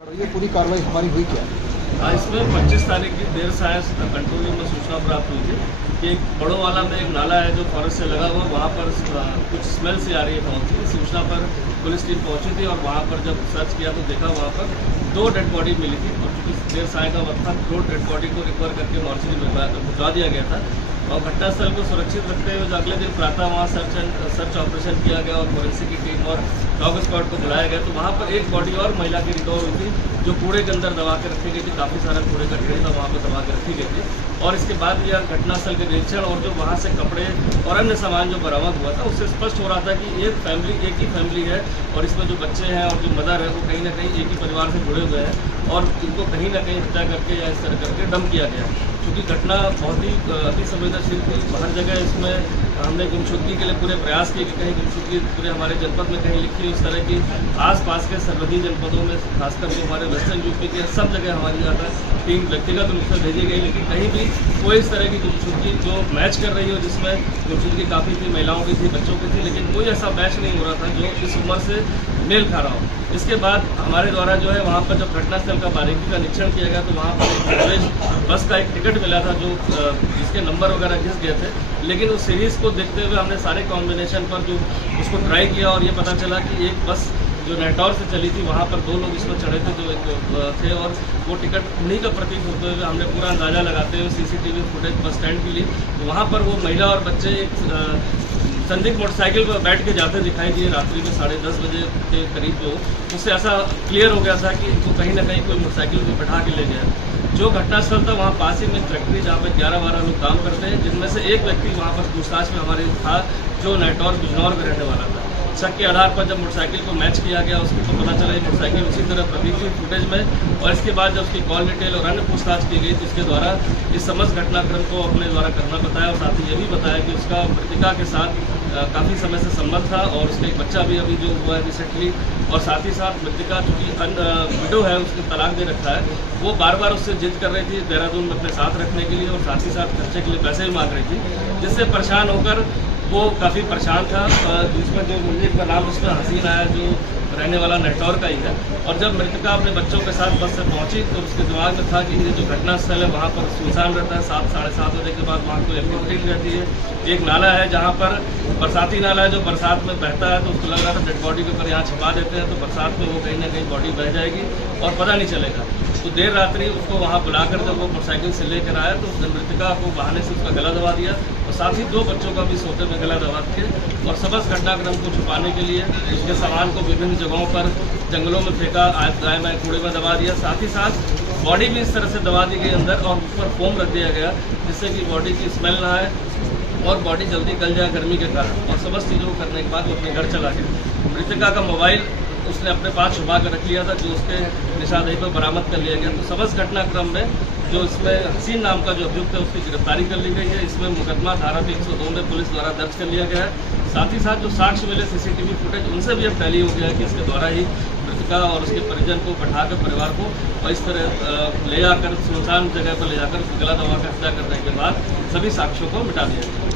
ये पूरी कार्रवाई हमारी हुई क्या? इसमें 25 तारीख की देर सायंस कंट्रोल रूम में सूचना प्राप्त हुई थी कि एक बड़ों वाला में एक नाला है जो फॉरेस्ट से लगा हुआ, वहाँ पर कुछ स्मेल से आ रही है बहुत सी। सूचना पर पुलिस टीम पहुंची थी और वहाँ पर जब सर्च किया तो देखा वहाँ पर 2 डेड बॉडी मिली थी और चूँकि देर साय का वक्त था, 2 डेड बॉडी को रिकवर करके मॉर्चरी में भिजवा दिया गया था और घटनास्थल को सुरक्षित रखते हुए अगले दिन प्रातः वहाँ सर्च ऑपरेशन किया गया और फोरेंसिक की टीम और डॉग स्क्वाड को बुलाया गया। तो वहाँ पर एक बॉडी और महिला की रिकवर हुई थी जो कूड़े के अंदर दबा के रखी गई थी। काफ़ी सारा कूड़े का ढेर था वहाँ पर दबा के रखी गई थी और इसके बाद यह घटनास्थल के निरीक्षण और जो वहाँ से कपड़े और अन्य सामान जो बरामद हुआ था उससे स्पष्ट हो रहा था कि एक ही फैमिली है और इसमें जो बच्चे हैं और जो मदर है वो कहीं ना कहीं एक ही परिवार से जुड़े हुए हैं और इनको कहीं ना कहीं हत्या करके या इस तरह करके डंप किया गया। क्योंकि घटना बहुत ही अति संवेदनशील थी, हर जगह इसमें हमने गुमशुदगी के लिए पूरे प्रयास किए कि कहीं गुमशुदगी पूरे हमारे जनपद में कहीं लिखी हो इस तरह की। आसपास के सरहदी जनपदों में खासकर जो हमारे वेस्टर्न यूपी के सब जगह हमारी ज़्यादा टीम व्यक्तिगत रूप से भेजी गई, लेकिन कहीं भी कोई इस तरह की गुमशुदगी जो मैच कर रही हो जिसमें गुमशुदगी काफ़ी थी, महिलाओं की थी, बच्चों की थी, लेकिन कोई ऐसा मैच नहीं हो रहा था जो इस उम्र से मेल खा रहा हो। इसके बाद हमारे द्वारा जो है वहाँ पर जब घटनास्थल का बारीकी का निरीक्षण किया गया तो वहाँ पर एक बस का एक टिकट मिला था जो जिसके नंबर वगैरह घिस गए थे, लेकिन उस सीरीज़ को देखते हुए हमने सारे कॉम्बिनेशन पर जो उसको ट्राई किया और ये पता चला कि एक बस जो नेटौर से चली थी वहाँ पर 2 लोग इसमें चढ़े थे जो एक थे और वो टिकट उन्हीं का प्रतीत होते हुए हमने पूरा अंदाज़ा लगाते हुए सीसीटीवी फुटेज बस स्टैंड के लिए तो वहाँ पर वो महिला और बच्चे एक संदिग्ध मोटरसाइकिल पर बैठ के जाते दिखाई दिए रात्रि में 10:30 बजे के करीब। जो उससे ऐसा क्लियर हो गया था कि इनको कहीं ना कहीं कोई मोटरसाइकिल पर बैठा के ले गया। जो घटनास्थल था वहाँ पास ही में फैक्ट्री जहाँ पर 11-12 लोग काम करते हैं, जिनमें से एक व्यक्ति वहाँ पर पूछताछ में हमारे था जो नेटौर बिजनौर में रहने वाला था। शक के आधार पर जब मोटरसाइकिल को मैच किया गया उसको तो पता चला ये मोटरसाइकिल उसी तरह प्रतीत हुई फुटेज में और इसके बाद जब उसकी कॉल डिटेल और अन्य पूछताछ की गई तो उसके द्वारा इस समस्त घटनाक्रम को अपने द्वारा करना बताया और साथ ही ये भी बताया कि उसका मृतिका के साथ काफ़ी समय से संबंध था और उसका एक बच्चा भी अभी जो हुआ है रिसेंटली और साथ ही साथ मृतिका चूँकि विडो है उसने तलाक दे रखा है, वो बार बार उससे जिद कर रही थी देहरादून में अपने साथ रखने के लिए और साथ ही साथ खर्चे के लिए पैसे भी मांग रही थी, जिससे परेशान होकर वो काफ़ी परेशान था। जिसमें जो मुझे का नाम उसमें हसीन आया जो रहने वाला नेटौर का ही है और जब मृतका अपने बच्चों के साथ बस से पहुंची तो उसके दिमाग में था कि ये जो घटनास्थल है वहाँ पर सुनसान रहता है, 7-7:30 बजे के बाद वहाँ कोई एक्टिविटी नहीं रहती है। एक नाला है जहाँ पर बरसाती नाला है जो बरसात में बहता है तो उसको लग रहा था डेड बॉडी के ऊपर यहाँ छिपा देते हैं तो बरसात में वो कहीं ना कहीं बॉडी बह जाएगी और पता नहीं चलेगा। तो देर रात्रि उसको वहाँ बुलाकर जब वो मोटरसाइकिल से लेकर आया तो उसने मृतिका को बहाने से उसका गला दबा दिया और साथ ही 2 बच्चों का भी सोते में गला दबा के और समस्त घटनाक्रम को छुपाने के लिए उसके सामान को विभिन्न जगहों पर जंगलों में फेंका, गाय में कूड़े में दबा दिया। साथ ही साथ बॉडी भी इस तरह से दबा दी गई अंदर और ऊपर फोम रख दिया गया जिससे कि बॉडी की स्मेल ना आए और बॉडी जल्दी गल जाए गर्मी के कारण और समस्त चीज़ों को करने के बाद वो अपने घर चला गया। मृतिका का मोबाइल उसने अपने पास छुपा कर रख लिया था जो उसके निशानदेही पर बरामद कर लिया गया। तो समस्त घटनाक्रम में जो इसमें हसीन नाम का जो अभियुक्त है उसकी गिरफ्तारी कर ली गई है। इसमें मुकदमा धारा 302 में पुलिस द्वारा दर्ज कर लिया गया है। साथ ही साथ जो साक्ष्य मिले सीसीटीवी फुटेज उनसे भी अब टैली हो गया है कि इसके द्वारा ही मृतका और उसके परिजन को बैठाकर परिवार को और इस तरह ले जाकर सुनसान जगह पर ले जाकर गला दबा कर हत्या करने के बाद सभी साक्ष्यों को मिटा दिया गया।